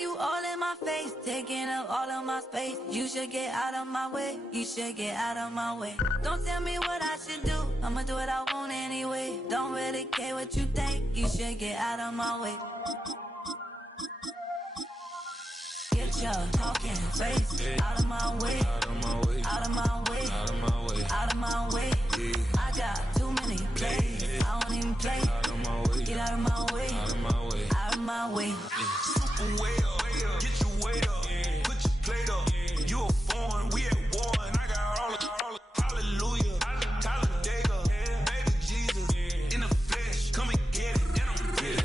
you all in my face, taking up all of my space. You should get out of my way, you should get out of my way. Don't tell me what I should do, I'ma do what I want anyway. Don't really care what you think, you should get out of my way. Get your talking face out of my way, out of my way, out of my way, out of my way, out of my way. I got too many plays, I don't even play. Get out of my way, out of my way, out of my way. Super way up, get your weight up, put your plate up. You a foreign, we at war, and I got all the hallelujah, Talladega, baby Jesus, in the flesh, come and get it, and I'm with it.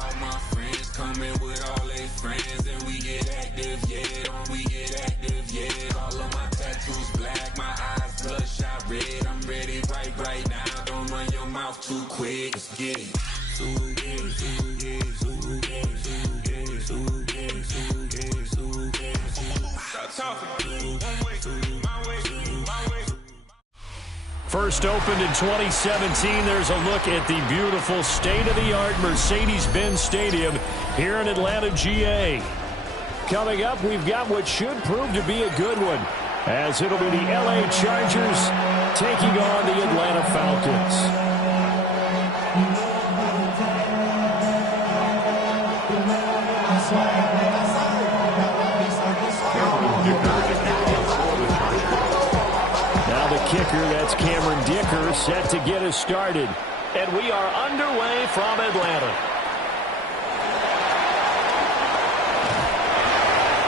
All my friends coming with all their friends, and we get active, yeah, we get active, yeah. All of my tattoos black, my eyes bloodshot red. I'm ready right now. Don't run your mouth too quick. Let's get it. First opened in 2017, there's a look at the beautiful state-of-the-art Mercedes-Benz Stadium here in Atlanta, GA. Coming up, we've got what should prove to be a good one, as it'll be the LA Chargers taking on the Atlanta Falcons. Now the kicker, that's Cameron Dicker, set to get us started. And we are underway from Atlanta.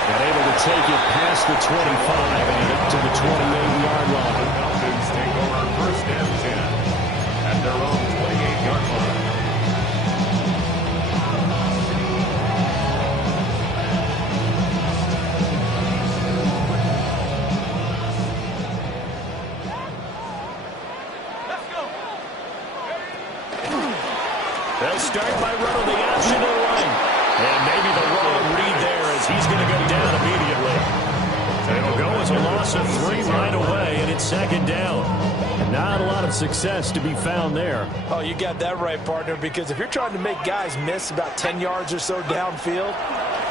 And able to take it past the 25 and to the 28-yard line. Falcons take over first and 10 at their own 28-yard line. They'll start by running the option to the right. And maybe the wrong read there as he's going to go down immediately. It'll go as a loss of 3 right away, and it's second down. Not a lot of success to be found there. Oh, you got that right, partner, because if you're trying to make guys miss about 10 yards or so downfield,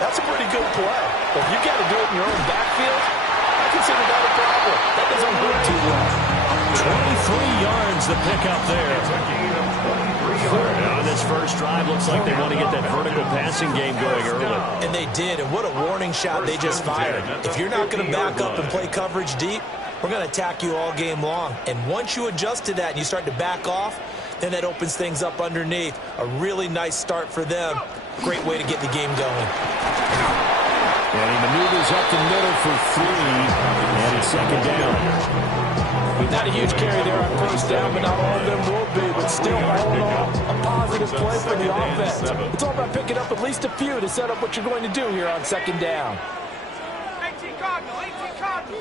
that's a pretty good play. But if you got to do it in your own backfield, I consider that a problem. That doesn't work too well. 23 yards the pickup there. Now this first drive looks like they want to get that vertical passing game going early. And they did, and what a warning shot they just fired. If you're not going to back up and play coverage deep, we're going to attack you all game long. And once you adjust to that and you start to back off, then that opens things up underneath. A really nice start for them. Great way to get the game going. And he maneuvers up the middle for 3, and it's second down. Not a huge carry there on first down, but not all of them will be. But still, all in all, a positive play for the offense. It's all about picking up at least a few to set up what you're going to do here on second down. 18 Cardinal, 18 Cardinal.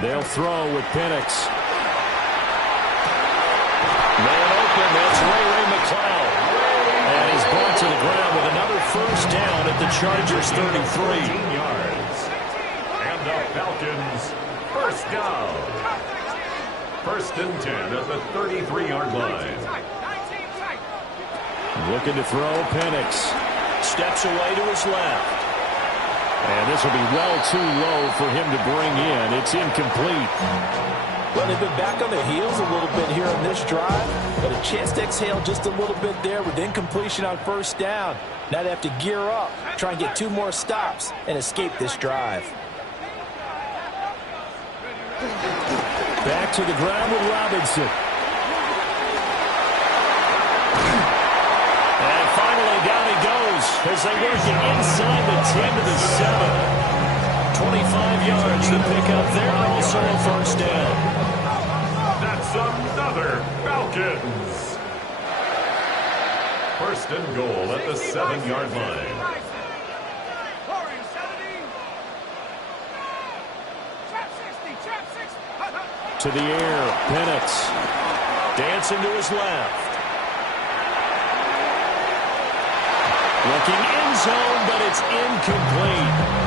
They'll throw with Penix. Man open, that's Ray McCloud. And he's brought to the ground with another first down at the Chargers 33. 18 yards. And the Falcons, first down. First and 10 at the 33-yard line. Looking to throw, Penix. Steps away to his left. And this will be well too low for him to bring in. It's incomplete. Well, they've been back on their heels a little bit here on this drive, but a chance to exhale just a little bit there with incompletion on first down. Now they have to gear up, try and get 2 more stops, and escape this drive. Back to the ground with Robinson. And finally down he goes as they work it inside the 10 to the 7. 25 yards to pick up there, also a first down. That's another Falcons. First and goal at the 7-yard line. To the air, Penix. Dancing to his left. Looking in zone, but it's incomplete.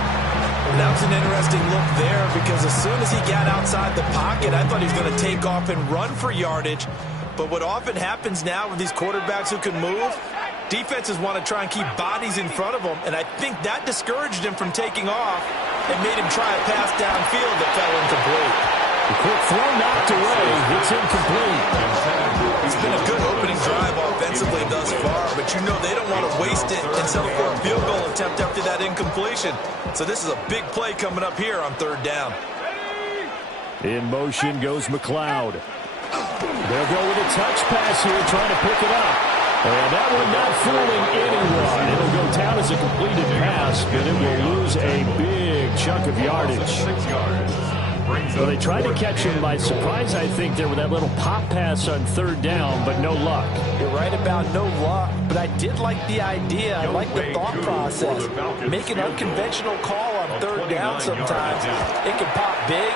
And that was an interesting look there because as soon as he got outside the pocket, I thought he was going to take off and run for yardage. But what often happens now with these quarterbacks who can move, defenses want to try and keep bodies in front of them, and I think that discouraged him from taking off and made him try a pass downfield that fell incomplete. The quick throw knocked away. It's incomplete. It's been a good opening drive offensively thus far, but you know they don't want to waste it and settle for a field goal attempt after that incompletion. So this is a big play coming up here on third down. In motion goes McLeod. They'll go with a touch pass here, trying to pick it up. And that one not fooling anyone. It'll go down as a completed pass, but it will lose a big chunk of yardage. 6 yards. Well, they tried to catch him by surprise, I think, there with that little pop pass on third down, but no luck. You're right about no luck, but I did like the idea. I like the thought process. Make an unconventional call on third down sometimes. It can pop big.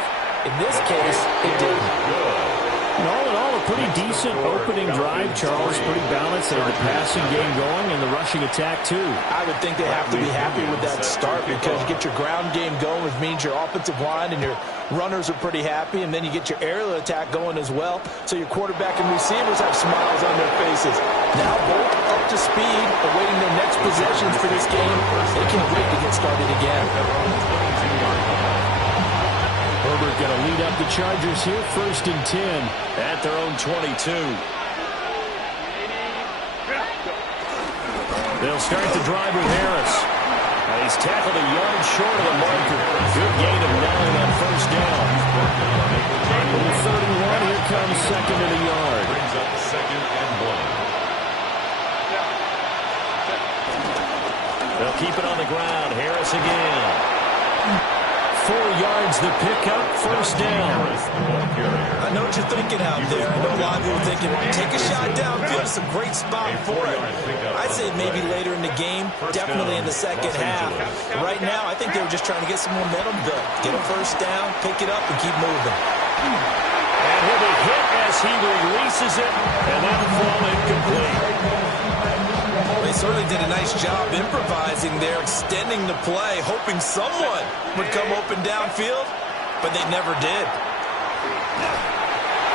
In this case, it didn't. All in all, a pretty decent opening drive, Charles. Pretty balanced. They had the passing game going and the rushing attack, too. I would think they have to be happy with that start because you get your ground game going, which means your offensive line and your runners are pretty happy, and then you get your aerial attack going as well. So your quarterback and receivers have smiles on their faces. Now both up to speed, awaiting their next possessions for this game. They can't wait to get started again. Herbert going to lead up the Chargers here, 1st and 10 at their own 22. They'll start the drive with Harris. He's tackled a yard short of the marker. Good gain of 9 on first down. 31, here comes second and a yard. Brings up 2nd and 1. They'll keep it on the ground. Harris again. 4 yards the pickup, first down. I know what you're thinking out there. I know a lot of you are thinking, take a shot downfield. It's a great spot for it. I'd say maybe later in the game, definitely in the second half. Right now, I think they were just trying to get some momentum built. Get a first down, pick it up, and keep moving. And he'll be hit as he releases it, and that will fall incomplete. They certainly did a nice job improvising there, extending the play, hoping someone would come open downfield, but they never did.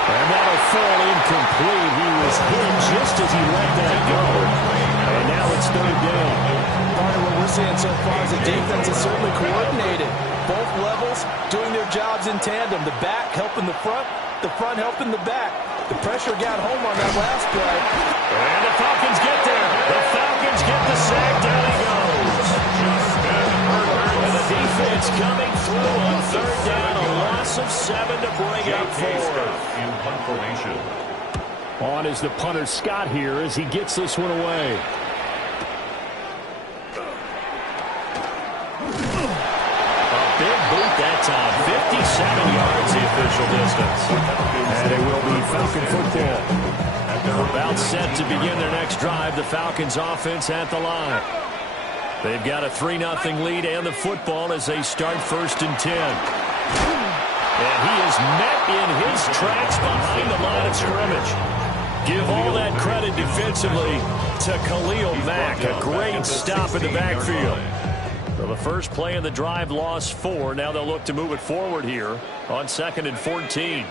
And that'll fall incomplete. He was hit just as he let that go. And now it's third down. Part of what we're seeing so far is the defense is certainly coordinated. Both levels doing their jobs in tandem. The back helping the front helping the back. The pressure got home on that last play. And the Falcons get there. The Falcons get the sack. Down he goes. And the defense coming through on third down. A loss of 7 to bring up 4. In punt formation. On is the punter Scott here as he gets this one away. A big boot that time. 57 yards the official distance. And it will be Falcon football. About set to begin their next drive. The Falcons offense at the line. They've got a 3-0 lead and the football as they start 1st and 10. And he is met in his tracks behind the line of scrimmage. Give all that credit defensively to Khalil Mack. A great stop in the backfield. So the first play of the drive lost 4. Now they'll look to move it forward here on 2nd and 14.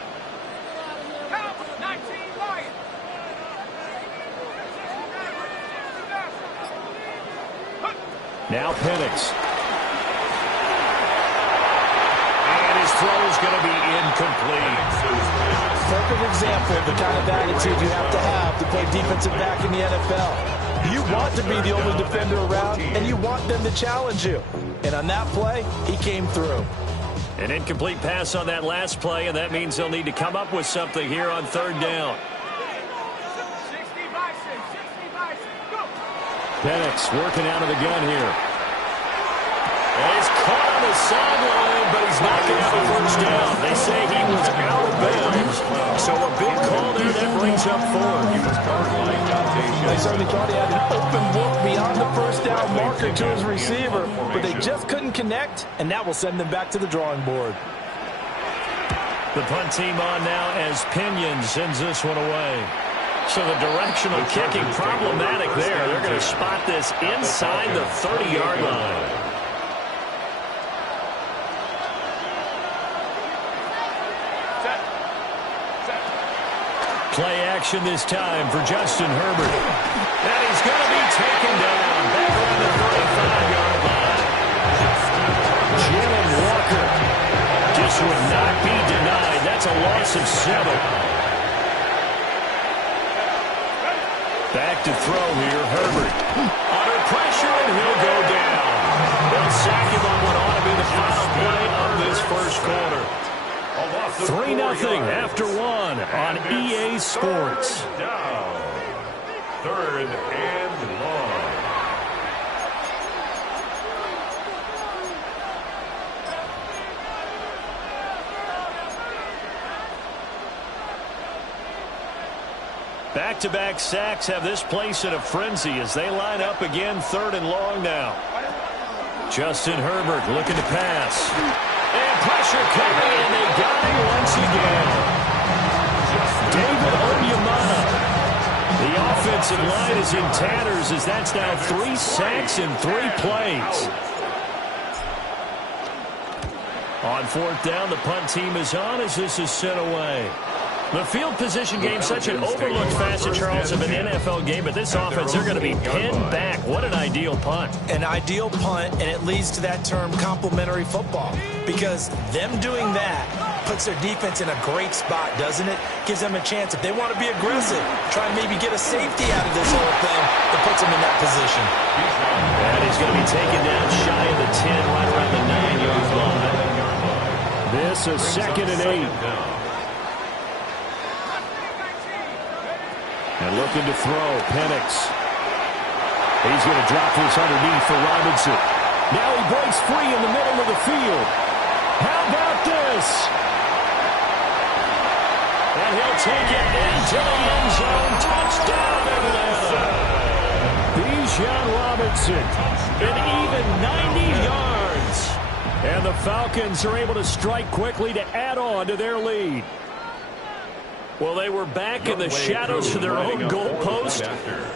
Now Penix. And his throw is going to be incomplete. Perfect example of the kind of attitude you have to play defensive back in the NFL. You want to be the only defender around, and you want them to challenge you. And on that play, he came through. An incomplete pass on that last play, and that means they'll need to come up with something here on third down. Penix working out of the gun here. And he's caught on the sideline, but he's not going to have a first down. They say he was out of bounds. So a big call there that brings up 4. They certainly thought he had an open look beyond the first down marker to his receiver, but they just couldn't connect, and that will send them back to the drawing board. The punt team on now as Pinion sends this one away. So the directional kicking problematic there. They're going to spot this inside the 30-yard line. Play action this time for Justin Herbert. And he's going to be taken down back around the 35-yard line. Jalen Walker just would not be denied. That's a loss of 7. Back to throw here, Herbert. Under pressure, and he'll go down. They'll sack him on what ought to be the final play of this first quarter. 3-0 after 1 on EA Sports. Down. 3rd and long. Back-to-back sacks have this place in a frenzy as they line up again 3rd and long now. Justin Herbert looking to pass. And pressure coming, and they got him once again. David Onyemata. The offensive line is in tatters as that's now 3 sacks in 3 plays. On 4th down, the punt team is on as this is sent away. The field position game, such an overlooked facet, Charles, of an NFL game, but this offense, they're going to be pinned back. What an ideal punt. An ideal punt, and it leads to that term complementary football, because them doing that puts their defense in a great spot, doesn't it? Gives them a chance. If they want to be aggressive, try and maybe get a safety out of this whole thing, it puts them in that position. And he's going to be taken down shy of the 10, right around the 9-yard line. This is 2nd and 8. And looking to throw, Penix. He's going to drop this underneath for Robinson. Now he breaks free in the middle of the field. How about this? And he'll take it into the end zone. Touchdown, Atlanta. Bijan Robinson, an even 90 yards. And the Falcons are able to strike quickly to add on to their lead. Well, they were back in the shadows of their own goalpost,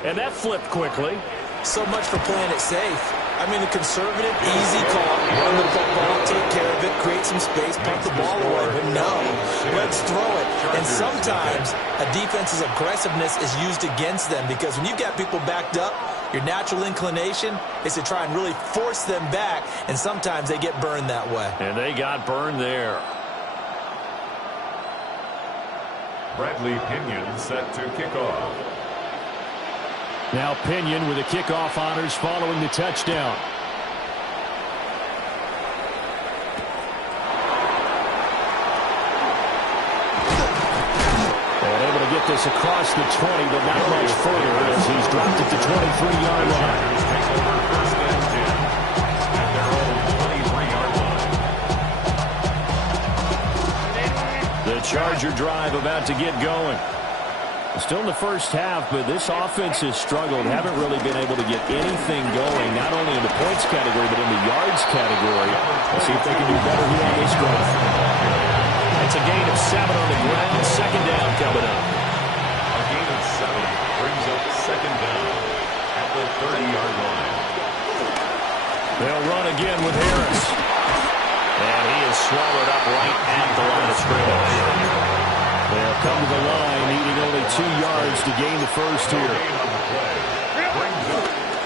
and that flipped quickly. So much for playing it safe. I mean, a conservative, easy call. Run the football, take care of it, create some space, punt the ball away. But no, let's throw it. And sometimes a defense's aggressiveness is used against them, because when you've got people backed up, your natural inclination is to try and really force them back, and sometimes they get burned that way. And they got burned there. Bradley Pinion set to kick off. Now Pinion with the kickoff honors following the touchdown. And able to get this across the 20, but not much further as he's dropped it to 23-yard line. Take over 1st and 10 at their own 23-yard line. The Charger drive about to get going. Still in the first half, but this offense has struggled. Haven't really been able to get anything going, not only in the points category, but in the yards category. We'll see if they can do better here on this drive. It's a gain of 7 on the ground. 2nd down coming up. A gain of 7 brings up 2nd down at the 30-yard line. They'll run again with Harris. And he is swallowed up right at the line of scrimmage. They'll come to the line, needing only 2 yards to gain the first here.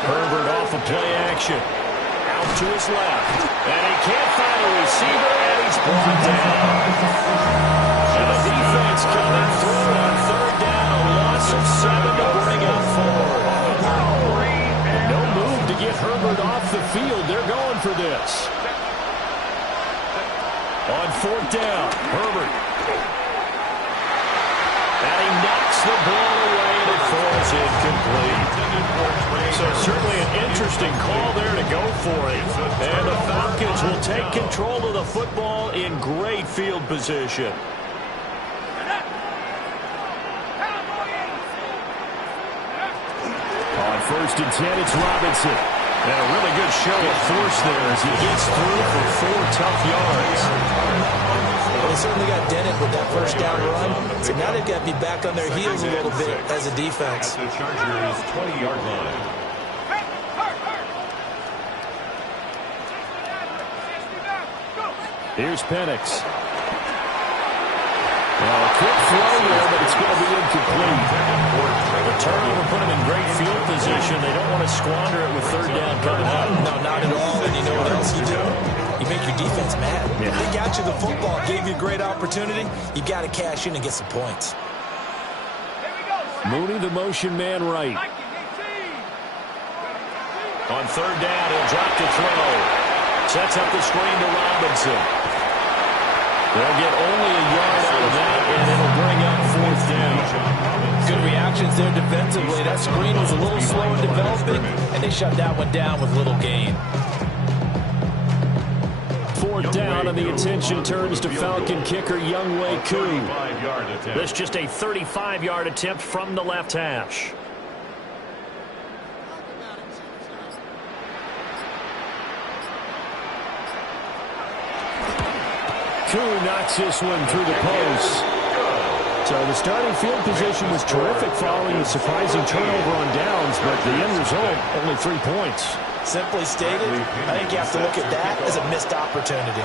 Herbert off of play action. Out to his left. And he can't find a receiver, and he's brought down. And the defense coming through on 3rd down. A loss of 7 to bring up 4. No move to get Herbert off the field. They're going for this. On 4th down, Herbert. And he knocks the ball away, and it falls incomplete. So certainly an interesting call there to go for it. And the Falcons will take control of the football in great field position. On 1st and 10, it's Robinson. And a really good show of force there as he gets through for 4 tough yards. Well, they certainly got dented with that first down run. So now they've got to be back on their heels a little bit as a defense. At the Chargers' 20-yard line. Here's Penix. Well, a quick throw there, but it's going to be incomplete. The turnover put them in great field position. They don't want to squander it with third down coming up. No, not at all. And you know what else you do? You make your defense mad. Yeah. They got you the football, gave you a great opportunity. You got to cash in and get some points. Mooney, the motion man right. On third down, he'll drop to throw. Sets up the screen to Robinson. They'll get only a yard out of that, and it'll bring up fourth down. Good reactions there defensively. That screen was a little slow in developing, and they shut that one down with little gain. Fourth down, and the attention turns to Falcon kicker Younghoe Koo. This just a 35-yard attempt from the left hash. Koo knocks this one through the post. So the starting field position was terrific following the surprising turnover on downs, but the end result, only 3 points. Simply stated, I think you have to look at that as a missed opportunity.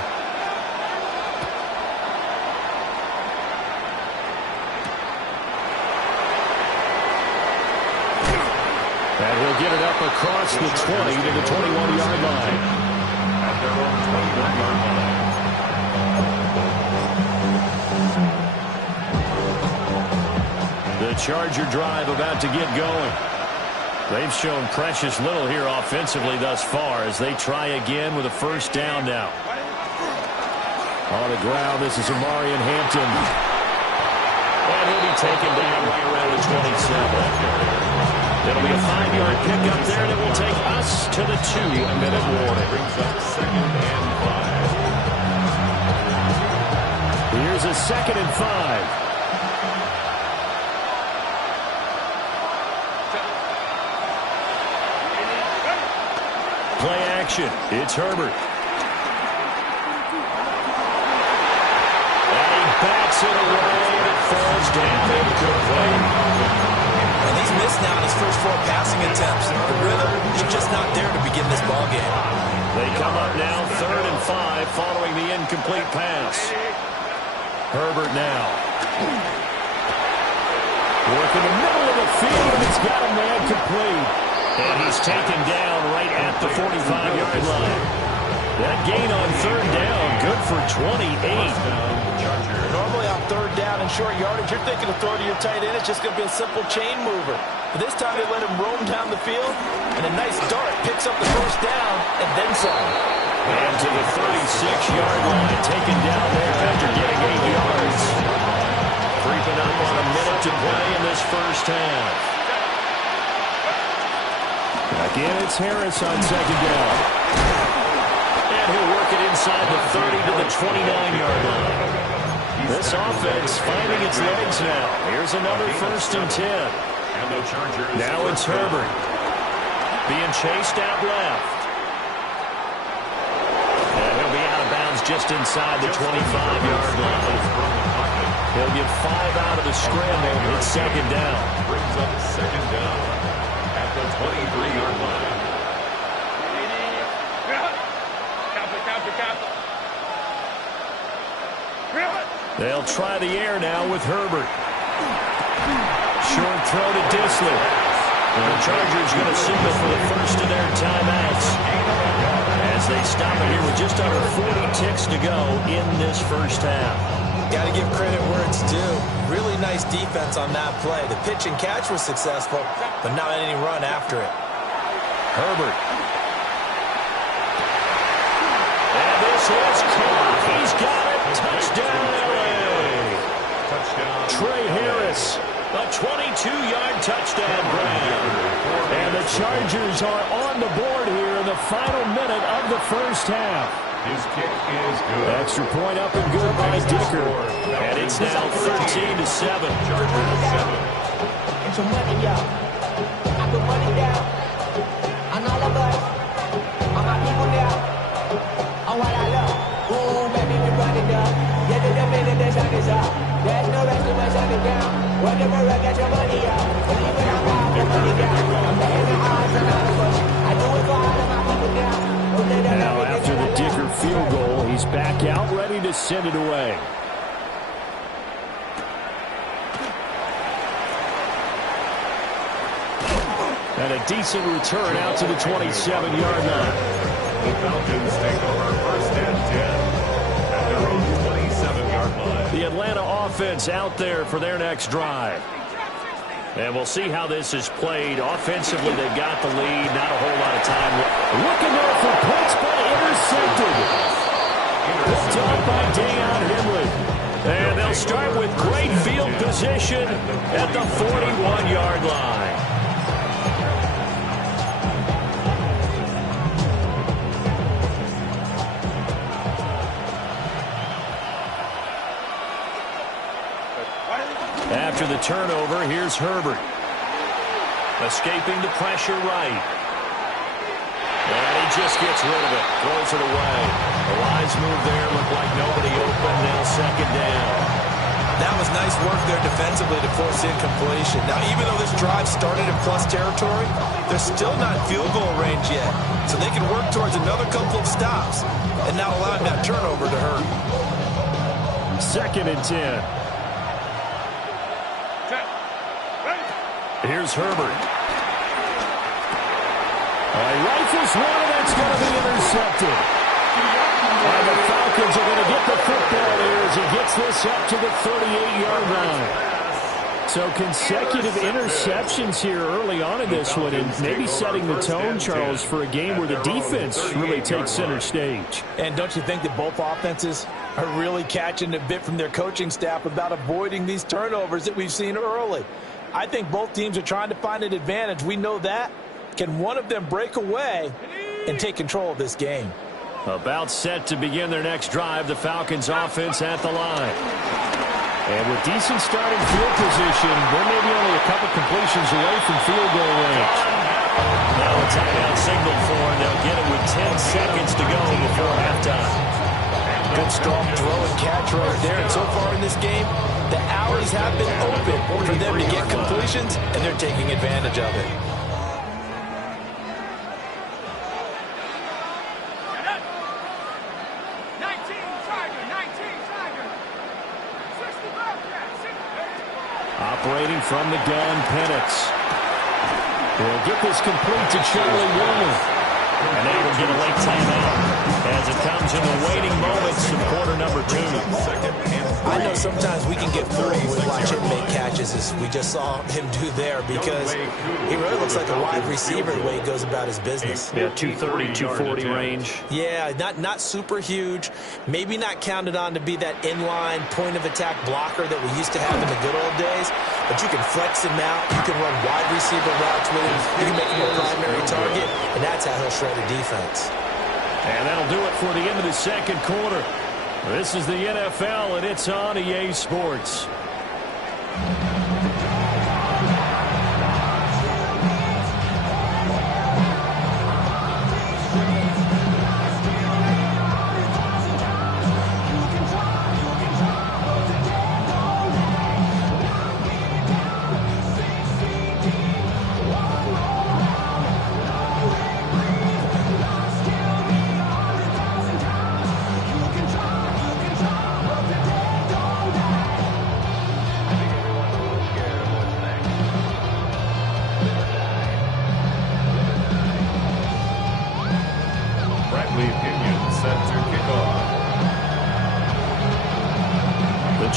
And he'll get it up across the 20 to the 21-yard line. At their own 21-yard line. The Charger drive about to get going. They've shown precious little here offensively thus far as they try again with a first down now. On the ground, this is Omarion Hampton. And he'll be taken down right around the 27. It'll be a 5-yard pickup there, and it will take us to the 2-minute warning. Brings up 2nd and 5. Here's a 2nd and 5. Play action. It's Herbert. And he bats it away, and it falls down incomplete. And he's missed now in his first 4 passing attempts. The rhythm is just not there to begin this ball game. They come up now 3rd and 5 following the incomplete pass. Herbert now. Work in the middle of the field, and it's got a man complete. And he's taken down right at the 45-yard line. That gain on 3rd down, good for 28. Normally on 3rd down and short yardage, you're thinking of throwing to your tight end. It's just going to be a simple chain mover. But this time they let him roam down the field, and a nice dart picks up the first down and then some. And to the 36-yard line, taken down there after getting 8 yards. Creeping up on a minute to play in this first half. Again, it's Harris on 2nd down. And he'll work it inside the 30 to the 29-yard line. This offense finding its legs now. Here's another 1st and 10. And the Chargers. Now it's Herbert. Being chased out left. And he'll be out of bounds just inside the 25-yard line. He'll get 5 out of the scramble. It's 2nd down. Brings up 2nd down at the 23-yard line. They'll try the air now with Herbert. Short throw to Dissly. The Chargers going to signal for the first of their timeouts as they stop it here with just under 40 ticks to go in this first half. Got to give credit where it's due. Really nice defense on that play. The pitch and catch was successful, but not any run after it. Herbert. And this is caught. He's got it. Touchdown, LA. Touchdown. Trey Harris, a 22-yard touchdown grab. And the Chargers are on the board here in the final minute of the first half. His kick is good. Extra point up and good by Dicker. And it's now 13-7. Chargers 7. Get your money, y'all. I put money down. On all of us. On my people now. On what I love. Ooh, baby, we run it up. Yeah, to the minute the sun is up. There's no rest to my shut it down. Whatever, I get your money up. Believe it or not, put money down. I'm laying the odds and all of us. I do it for all of my people now. Now after the Dicker field goal, he's back out ready to send it away. And a decent return out to the 27-yard line. The Falcons take over 1st and 10 at their own 27-yard line. The Atlanta offense out there for their next drive. And we'll see how this is played. Offensively, they've got the lead. Not a whole lot of time. Looking there for points, but intercepted. Picked up by Deion Henley. And they'll start with great field position at the 41-yard line. After the turnover, here's Herbert. Escaping the pressure right. And he just gets rid of it. Throws it away. The wise move there. Looked like nobody open. Now 2nd down. That was nice work there defensively to force incompletion. Now, even though this drive started in plus territory, they're still not in field goal range yet. So they can work towards another couple of stops and not allowing that turnover to hurt. 2nd and 10. Here's Herbert. He rifles one, and that's going to be intercepted. And the Falcons are going to get the football here as he gets this up to the 38-yard line. So consecutive interceptions here early on in this one, and maybe setting the tone, Charles, for a game where the defense really takes center stage. And don't you think that both offenses are really catching a bit from their coaching staff about avoiding these turnovers that we've seen early? I think both teams are trying to find an advantage. We know that. Can one of them break away and take control of this game? About set to begin their next drive, the Falcons offense at the line. And with decent starting field position, they're maybe only a couple completions away from field goal range. Now a timeout signal for them. They'll get it with 10 seconds to go before halftime. Good strong throw and catch right there. And so far in this game, the alleys have been open for them to get completions, and they're taking advantage of it. Operating from the gun, Penix. We'll get this complete to Charlie Woolman. And they will get a late timeout as it comes in the waiting moments of quarter number 2. I know sometimes we can get fooled when we watch him make catches, as we just saw him do there, because he really looks like a wide receiver the way he goes about his business. Yeah, 230, 240 range. Yeah, not super huge. Maybe not counted on to be that inline point-of-attack blocker that we used to have in the good old days, but you can flex him out. You can run wide receiver routes with him. You can make him a primary target, and that's how he'll shred a defense. And that'll do it for the end of the second quarter. This is the NFL, and it's on EA Sports.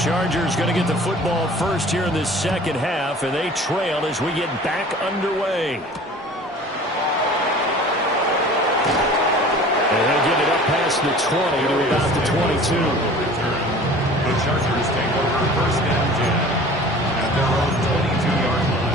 Chargers going to get the football first here in this second half, and they trail as we get back underway. And they'll get it up past the 20 to about the 22. The Chargers take over 1st and 10 at their own 22-yard line.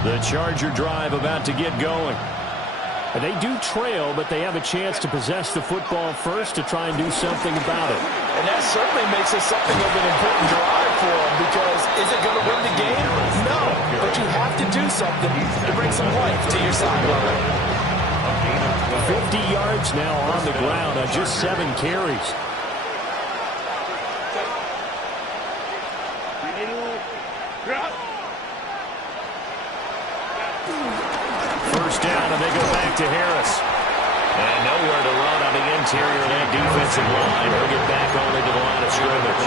The Charger drive about to get going. And they do trail, but they have a chance to possess the football first to try and do something about it. And that certainly makes it something of an important drive for them, because is it going to win the game? No, but you have to do something to bring some life to your sideline. 50 yards now on the ground on just 7 carries. Drop. back to Harris. And nowhere to run on the interior of that defensive line. He'll get back only to the line of scrimmage.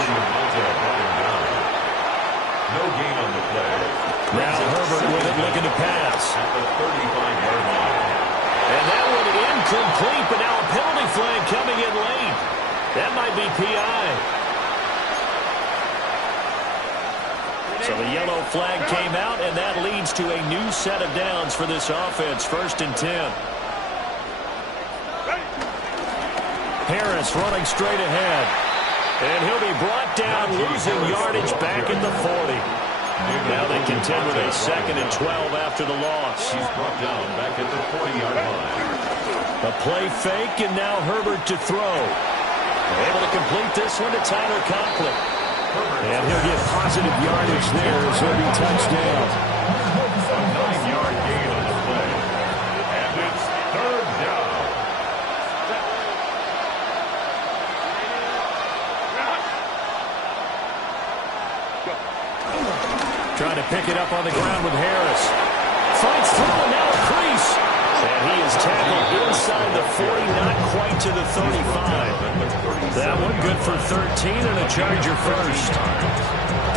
No gain on the play. Now Herbert with it, looking to pass. At the 35-yard line. And that one incomplete, but now a penalty flag coming in late. That might be PI. So the yellow flag came out, and that leads to a new set of downs for this offense. 1st and 10. Harris running straight ahead. And he'll be brought down, losing yardage back at the 40. Now they contend with a 2nd and 12 after the loss. He's brought down back at the 40-yard line. A play fake, and now Herbert to throw. Able to complete this one to Tyler Conklin. And he'll get positive yardage there as he'll be touched down. A 9-yard gain on the play. And it's 3rd down. Trying to pick it up on the ground with Harris. Fights through, and now a crease. And he is tackled inside the 40, not quite to the 35. That one good for 13 and a Charger first.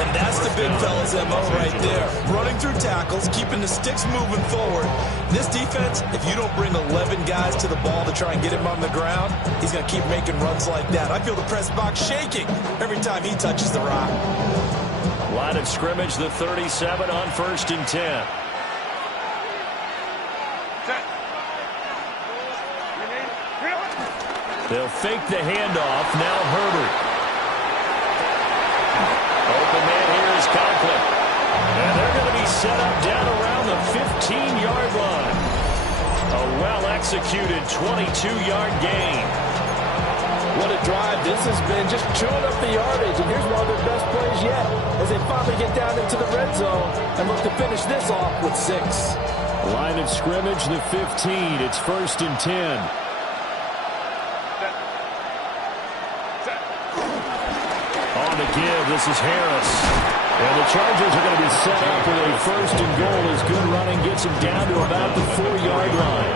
And that's the big fella's MO right there. Running through tackles, keeping the sticks moving forward. This defense, if you don't bring 11 guys to the ball to try and get him on the ground, he's going to keep making runs like that. I feel the press box shaking every time he touches the rock. Line of scrimmage, the 37 on 1st and 10. They'll fake the handoff. Now Herbert. Open man here is Conklin. And they're going to be set up down around the 15-yard line. A well-executed 22-yard gain. What a drive this has been, just chewing up the yardage. And here's one of their best plays yet as they finally get down into the red zone and look to finish this off with 6. Line of scrimmage, the 15. It's 1st and 10. On the give, this is Harris. And the Chargers are going to be set up with a 1st and goal as good running gets him down to about the 4-yard line.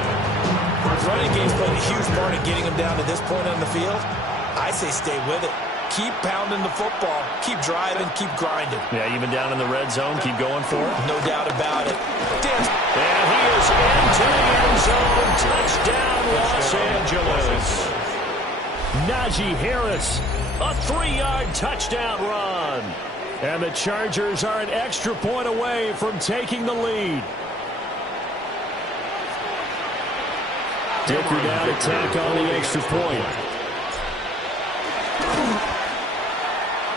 Running game's played a huge part in getting him down to this point on the field. I say stay with it. Keep pounding the football. Keep driving. Keep grinding. Yeah, even down in the red zone, keep going for it. No doubt about it. Damn. And he is into the end zone. Touchdown, Los Angeles. Najee Harris, a 3-yard touchdown run. And the Chargers are an extra point away from taking the lead. Dicker down to tack on the extra point.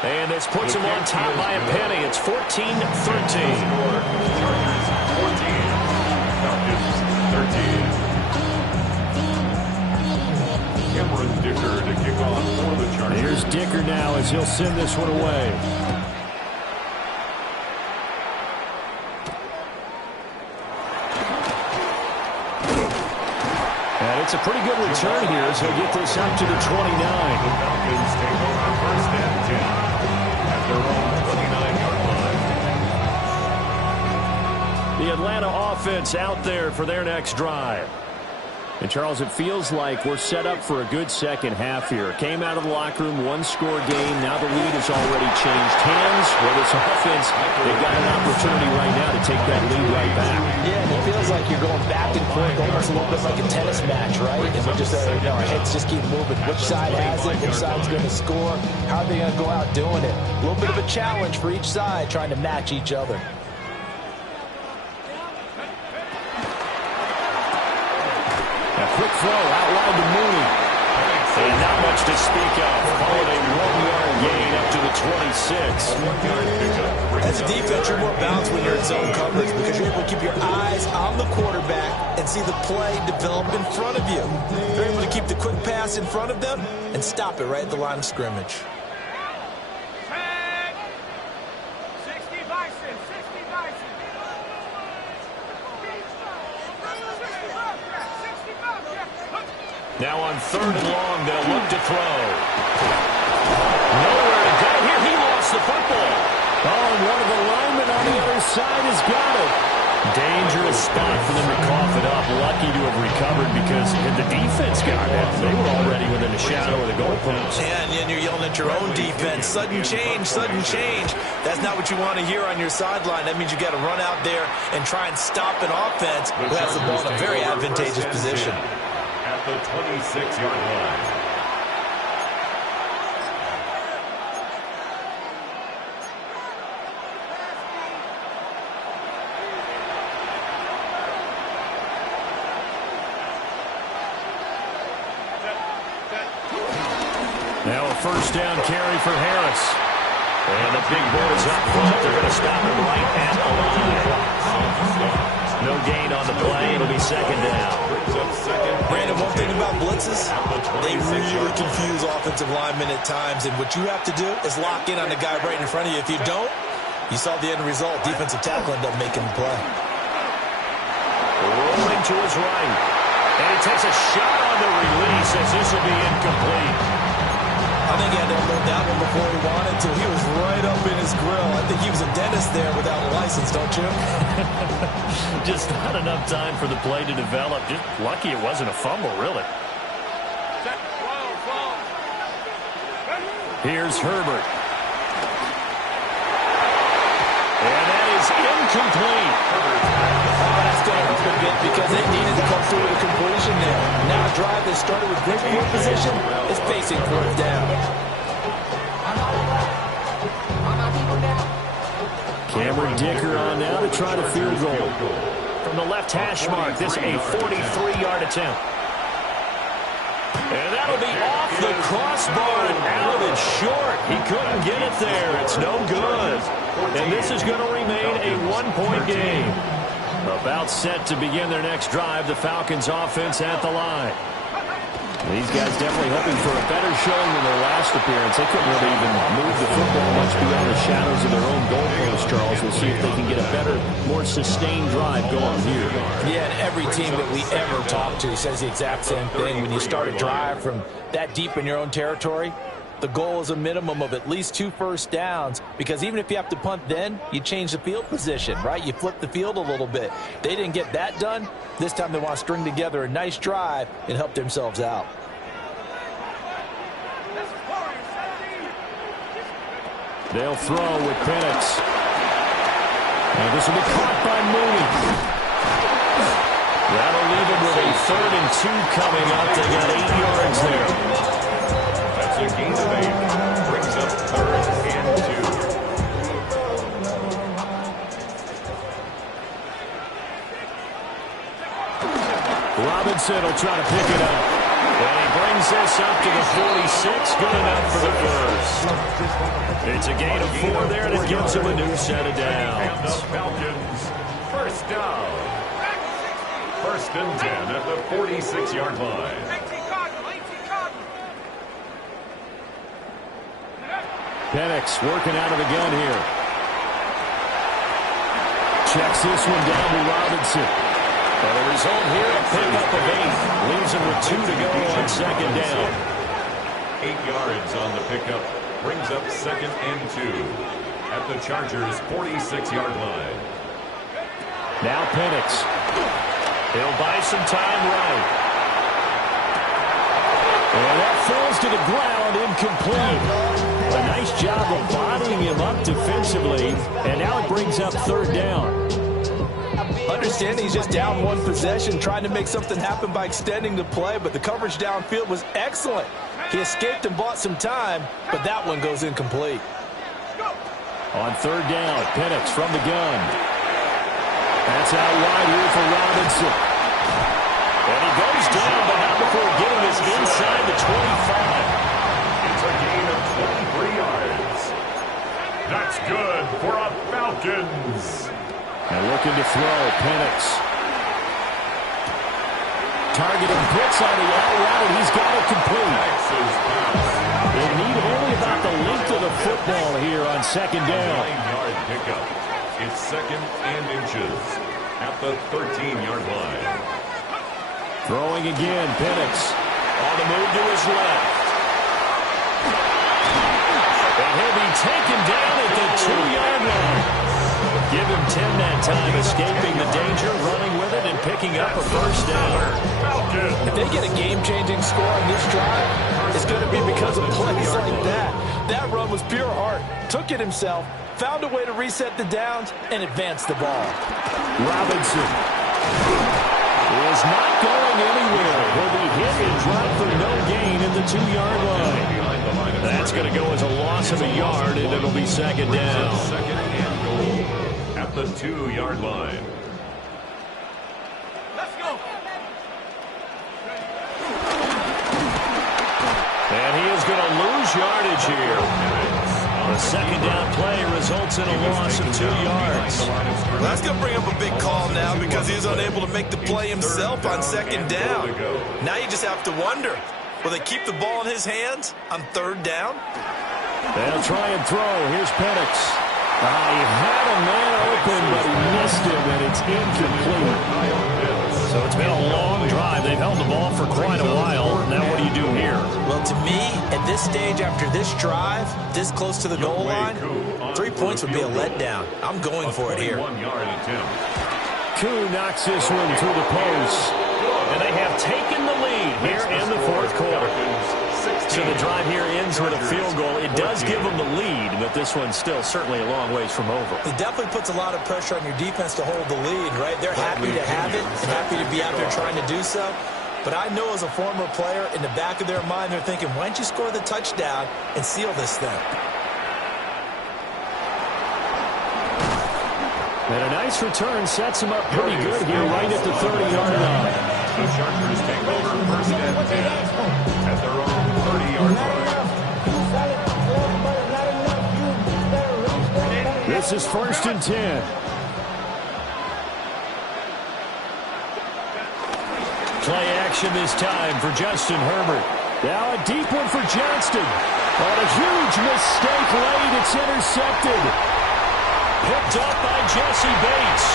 And this puts him on top by a penny. It's 14-13. Chargers 14. Falcons 13. Cameron Dicker to kick off for the Chargers. Here's Dicker now as he'll send this one away. And it's a pretty good return here as he'll get this up to the 29. The Falcons take over 1st and 10 at their own 29-yard line. The Atlanta offense out there for their next drive. And, Charles, it feels like we're set up for a good second half here. Came out of the locker room, one-score game. Now the lead has already changed hands. Well, this offense, they've got an opportunity right now to take that lead right back. Yeah, and it feels like you're going back and forth, almost a little bit like a tennis match, right? And we're just, our heads just keep moving. Which side has it? Which side's going to score? How are they going to go out doing it? A little bit of a challenge for each side, trying to match each other. Quick throw out wide to Mooney. And not much to speak of. Call it a 1-yard gain up to the 26. As a defense, you're more balanced when you're in zone coverage because you're able to keep your eyes on the quarterback and see the play develop in front of you. You're able to keep the quick pass in front of them and stop it right at the line of scrimmage. Now on 3rd and long, they'll look to throw. Nowhere to go here. He lost the football. Oh, and one of the linemen on the other side has got it. Dangerous spot for them to cough it up. Lucky to have recovered. because the defense got out. They were already within a shadow of the goalpost. And you're yelling at your own defense. Sudden change, sudden change. That's not what you want to hear on your sideline. That means you got to run out there and try and stop an offense who has the ball in a very advantageous position. At the 26-yard line. Now a first down carry for Harris. And the big boys up front. They're going to stop him right at the line. No gain on the play. It'll be second down. Brandon, one thing about blitzes, they really confuse offensive linemen at times. And what you have to do is lock in on the guy right in front of you. If you don't, you saw the end result. Defensive tackle ended up making the play. Rolling to his right. And he takes a shot on the release as this will be incomplete. I think he had to unload that one before he wanted to. He was right up in his grill. I think he was a dentist there without a license, don't you? Just not enough time for the play to develop. Just lucky it wasn't a fumble, really. Here's Herbert. And that is incomplete. That's going to hurt a bit because they needed to come through with a completion there. Now a drive that started with great field position is facing fourth down. Cameron Dicker on now to try the field goal. From the left hash mark, this a 43-yard attempt. And that'll be off the crossbar and out and short. He couldn't get it there. It's no good. And this is going to remain a one-point game. About set to begin their next drive, the Falcons offense at the line. These guys definitely hoping for a better showing than their last appearance. They couldn't really even move the football much beyond the shadows of their own goalpost, Charles. We'll see if they can get a better, more sustained drive going here. Yeah, and every team that we ever talk to says the exact same thing. When you start a drive from that deep in your own territory, the goal is a minimum of at least 2 first downs, because even if you have to punt then, you change the field position, right? You flip the field a little bit. They didn't get that done. This time they want to string together a nice drive and help themselves out. They'll throw with Penix. And this will be caught by Mooney. That'll leave him with a 3rd and 2 coming up. They got 8 yards there. That's a gain of 8. Brings up 3rd and 2. Robinson will try to pick it up. And he brings this up to the 46. Good enough for the first. It's a gain of 4 there that gives him a new set of downs. And the Falcons, first down. 1st and 10 at the 46-yard line. Penix working out of the gun here. Checks this one down to Robinson. And the result here, a pickup of 8. Leaves him with 2 to go on 2nd down. 8 yards on the pickup. Brings up 2nd and 2 at the Chargers' 46-yard line. Now Penix. He'll buy some time right. And that falls to the ground, incomplete. A nice job of bodying him up defensively, and now it brings up 3rd down. Understand he's just down 1 possession, trying to make something happen by extending the play, but the coverage downfield was excellent. He escaped and bought some time, but that one goes incomplete. On 3rd down, Penix from the gun. That's out wide here for Robinson. And he goes down, but not before getting this inside the 25. It's a gain of 23 yards. That's good for a Falcons. And looking to throw, Penix. Targeting Pitts on the out route, and he's got it complete. They need only about the length of the football here on 2nd down. 9-yard pickup. It's 2nd and inches at the 13-yard line. Throwing again, Penix. On the move to his left. And he'll be taken down at the 2-yard line. Give him 10 that time, escaping the danger, running with it, and picking up a first down. If they get a game-changing score on this drive, it's going to be because of plays like that. That run was pure heart. Took it himself, found a way to reset the downs, and advance the ball. Robinson is not going anywhere. He'll be hit and dropped for no gain at the 2-yard line. That's going to go as a loss of a yard, and it'll be second down. Second and goal at the 2-yard line. Let's go. And he is going to lose yardage here. The second down play results in a loss of 2 yards. Well, that's going to bring up a big call now because he was unable to make the play himself on second down. Now you just have to wonder, will they keep the ball in his hands on third down? They'll try and throw. Here's Penix. He had a man open, but he missed him, and it's incomplete. So it's been a long drive. They've held the ball for quite a while. Now what do you do here? Well, to me, at this stage after this drive, this close to the goal line, 3 points would be a letdown. I'm going for it here. Koo knocks this one through the post. And they have taken the lead here in the fourth quarter. So the drive here ends with a field goal. It does give them the lead, but this one's still certainly a long ways from over. It definitely puts a lot of pressure on your defense to hold the lead, right? They're happy to have it and happy to be out there trying to do so. But I know as a former player, in the back of their mind, they're thinking, why don't you score the touchdown and seal this thing? And a nice return sets him up pretty good here right at the 30-yard line. The Chargers take over first and 10 at their own 30-yard line. This is first and 10. Play action this time for Justin Herbert. Now a deep one for Johnston. On a huge mistake late, it's intercepted. Picked up by Jesse Bates.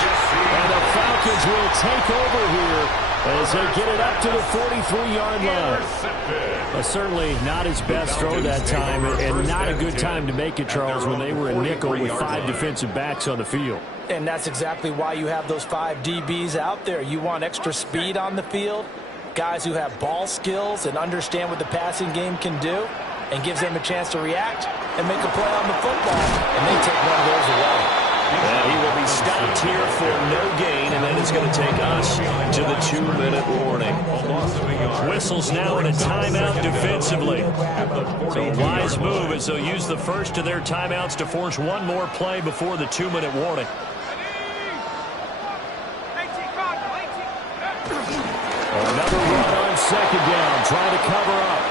And the Falcons will take over here as they get it up to the 43-yard line. Certainly not his best throw that time, and not a good time to make it, Charles, when they were in nickel with 5 defensive backs on the field. And that's exactly why you have those 5 DBs out there. You want extra speed on the field, guys who have ball skills and understand what the passing game can do, and gives them a chance to react and make a play on the football, and they take one of those away. And he will be stopped here for no gain, and then it's going to take us to the 2-minute warning. Whistles now in a timeout defensively. So wise move as they'll use the first of their timeouts to force one more play before the 2-minute warning. Another run on second down, trying to cover up.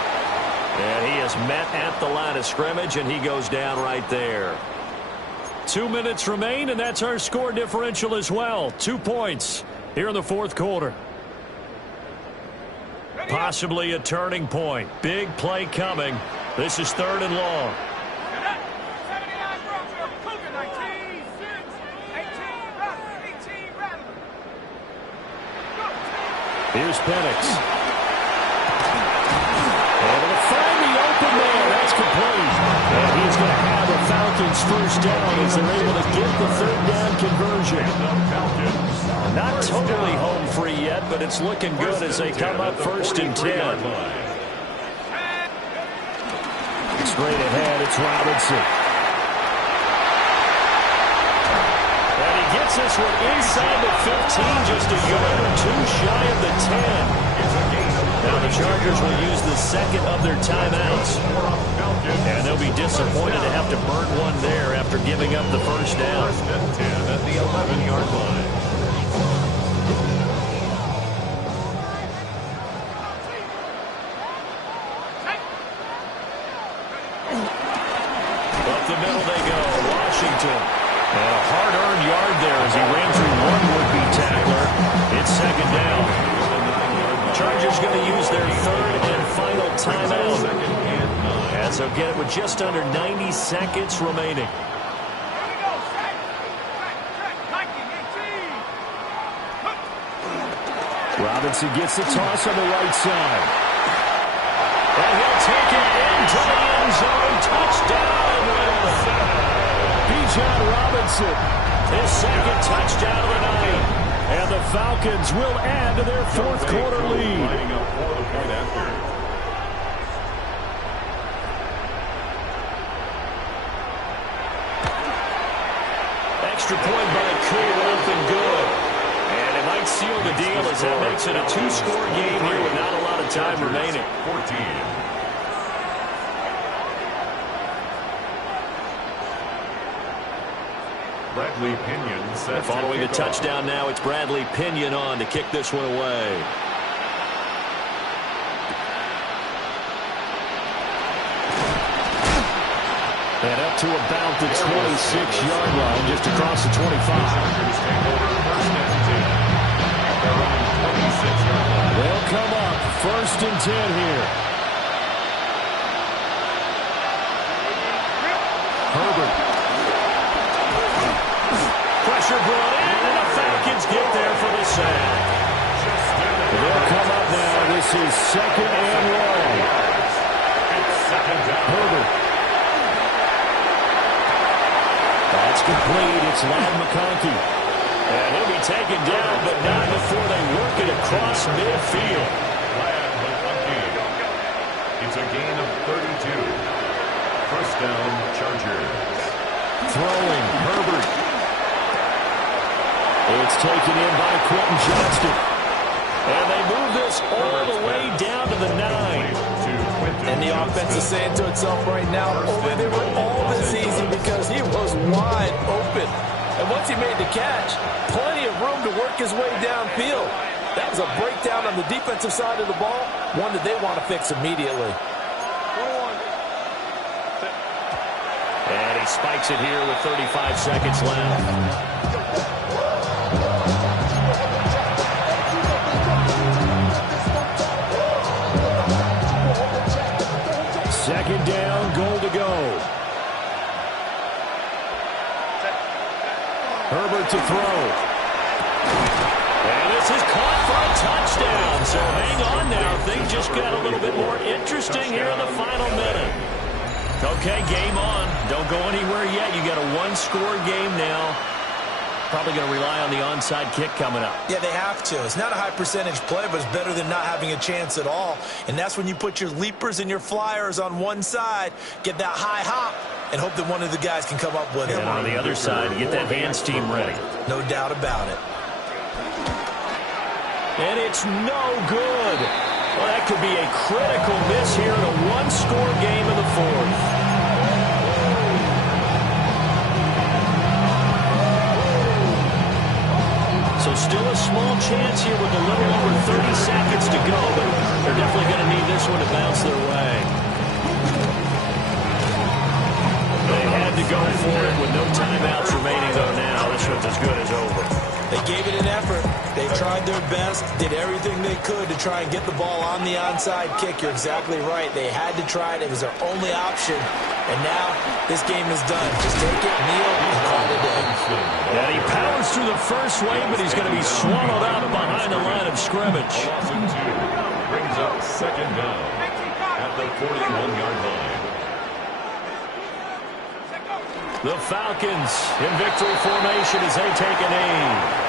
And he is met at the line of scrimmage, and he goes down right there. 2 minutes remain, and that's our score differential as well. 2 points here in the fourth quarter. Possibly a turning point. Big play coming. This is third and long. Here's Penix. Able to find the open man. That's complete. And he's going to have a Falcons first down as they're able to get the third down conversion. Not totally home free yet, but it's looking good as they come up first and 10. Straight ahead, it's Robinson. And he gets this one inside the 15, just a yard or two shy of the 10. Now the Chargers will use the second of their timeouts. And they'll be disappointed to have to burn one there after giving up the first down. First and 10 at the 11-yard line. Up the middle they go, Washington. And a hard-earned yard there as he ran through one would-be tackler. It's second down. Chargers going to use their third and final timeout. And so get it with just under 90 seconds remaining. Robinson gets the toss on the right side. And he'll take it into the end zone. Touchdown. Bijan Robinson His second touchdown of the night. And the Falcons will add to their fourth quarter lead. Lining up for the point after. Extra point by Cool, nothing good. And it might seal the deal as that makes it a two-score game here with not a lot of time remaining. 14. Bradley Pinion set. Following the touchdown now, it's Bradley Pinion on to kick this one away. And up to about the 26-yard line, just across the 25. They'll come up first and 10 here. Herbert. Pressure brought in, and the Falcons get there for the sack. They'll come up now. This is second and long. Herbert. That's complete. It's Ladd McConkey. And he'll be taken down, but not before they work it across midfield. Ladd McConkey. It's a gain of 32. First down, Chargers. Throwing, Herbert. It's taken in by Quentin Johnston. And they move this all the way down to the 9. And the offense is saying to itself right now, only they were all this easy because he was wide open. And once he made the catch, plenty of room to work his way downfield. That was a breakdown on the defensive side of the ball, one that they want to fix immediately. And he spikes it here with 35 seconds left. Second down, goal to go. Herbert to throw. And this is caught for a touchdown. So hang on now. Things just got a little bit more interesting here in the final minute. Okay, game on. Don't go anywhere yet. You got a one-score game now. Probably going to rely on the onside kick coming up. Yeah, they have to. It's not a high-percentage play, but it's better than not having a chance at all. And that's when you put your leapers and your flyers on one side, get that high hop, and hope that one of the guys can come up with it. And on the other side, get that hands team ready. No doubt about it. And it's no good. Well, that could be a critical miss here in a one-score game in the fourth. So still a small chance here with a little over 30 seconds to go, but they're definitely going to need this one to bounce their way. They had to go for it with no timeouts remaining, though, now. This one's as good as over. They gave it an effort. They tried their best, did everything they could to try and get the ball on the onside kick. You're exactly right. They had to try it. It was their only option. And now this game is done. Just take it, kneel, and call it a day. And he powers through the first wave, but he's going to be swallowed up behind the line of scrimmage. Brings up second down at the 41-yard line. The Falcons in victory formation as they take a knee.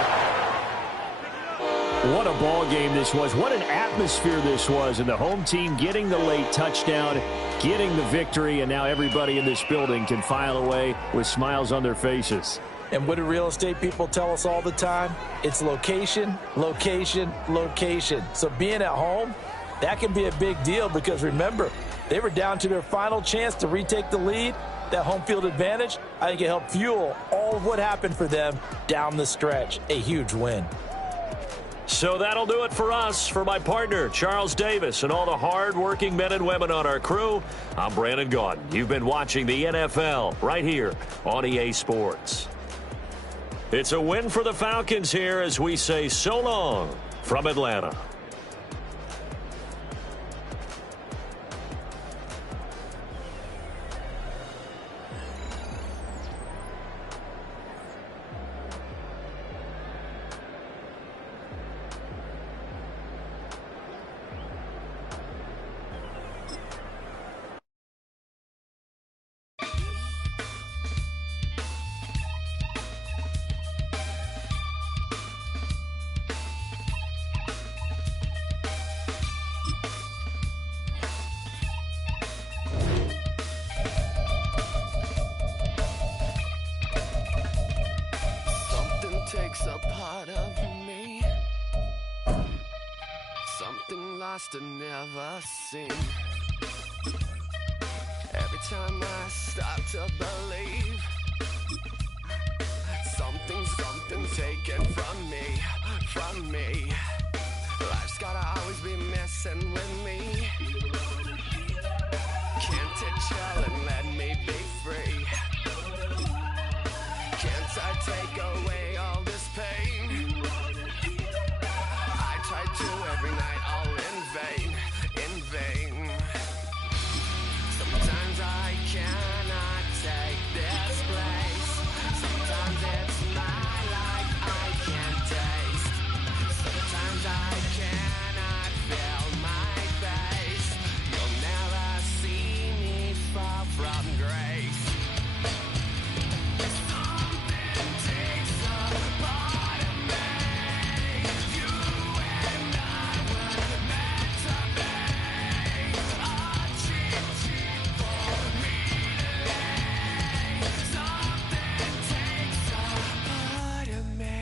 What a ball game this was. What an atmosphere this was. And the home team getting the late touchdown, getting the victory, and now everybody in this building can file away with smiles on their faces. And what do real estate people tell us all the time? It's location, location, location. So being at home, that can be a big deal because remember, they were down to their final chance to retake the lead. That home field advantage, I think it helped fuel all of what happened for them down the stretch. A huge win. So that'll do it for us. For my partner, Charles Davis, and all the hard-working men and women on our crew, I'm Brandon Gaudin. You've been watching the NFL right here on EA Sports. It's a win for the Falcons here as we say so long from Atlanta. takes a part of me. Something lost and never seen. Every time I start to believe, something's taken from me. Life's gotta always be messing with me. Can't it chill and let me be free? Can't I take away all this pain? I try to every night, all in vain. Sometimes I cannot take this place. Sometimes it's my life I can't taste. Sometimes I cannot feel my face. You'll never see me fall from grace. Something takes a part of me. You and I were meant to be. A cheat for me to lay. Something takes a part of me.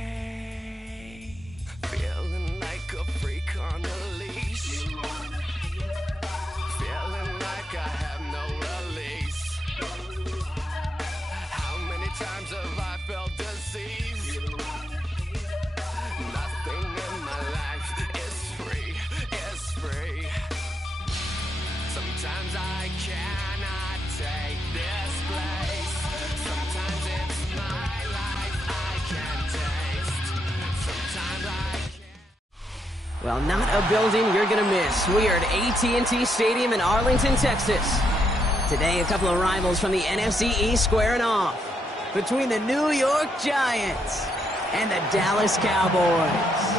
Feeling like a freak on a leash. Feeling like I have no release. How many times have I felt disease? Nothing in my life is free. Sometimes I cannot take this place. Sometimes it's my life I can't taste. Sometimes I can't. Well, not a building you're going to miss. We are at AT&T Stadium in Arlington, Texas. Today, a couple of rivals from the NFC East squaring off between the New York Giants and the Dallas Cowboys.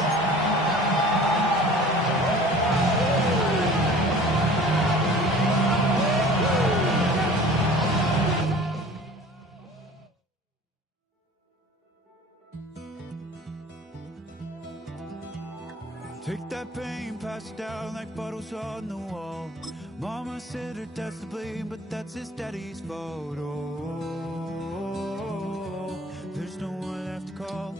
Take that pain, pass it down like bottles on the wall. Mama said her dad's to blame, but that's his daddy's fault. Oh, there's no one left to call.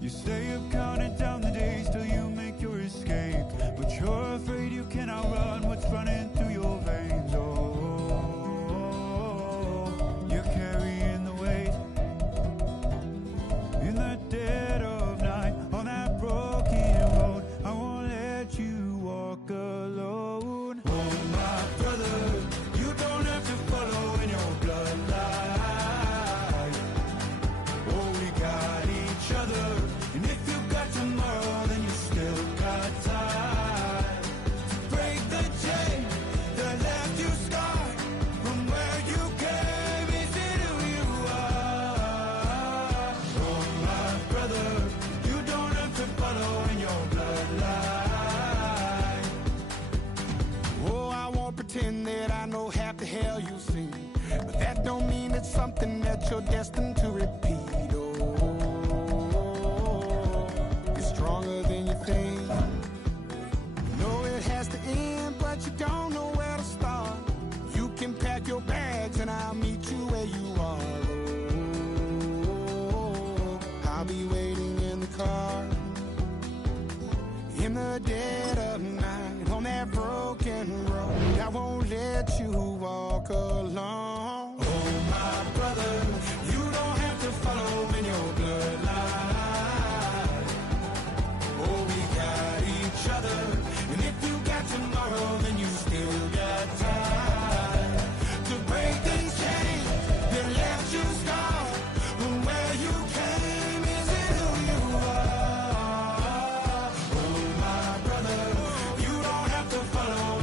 You stay up counting down the days till you make your escape, but you're afraid you cannot run what's running through your veins. Oh, you're carrying the weight in the dead of night on that broken road. I won't let you walk alone. Oh, my brother, you don't have to follow in your bloodline. Oh, we got each other, and if you got tomorrow, then you still got time to break the chain that left you scarred from where you came into who you are. Oh, my brother, you don't have to follow in your bloodline. Oh, I won't pretend that I know half the hell you've seen, but that don't mean it's something that you're destined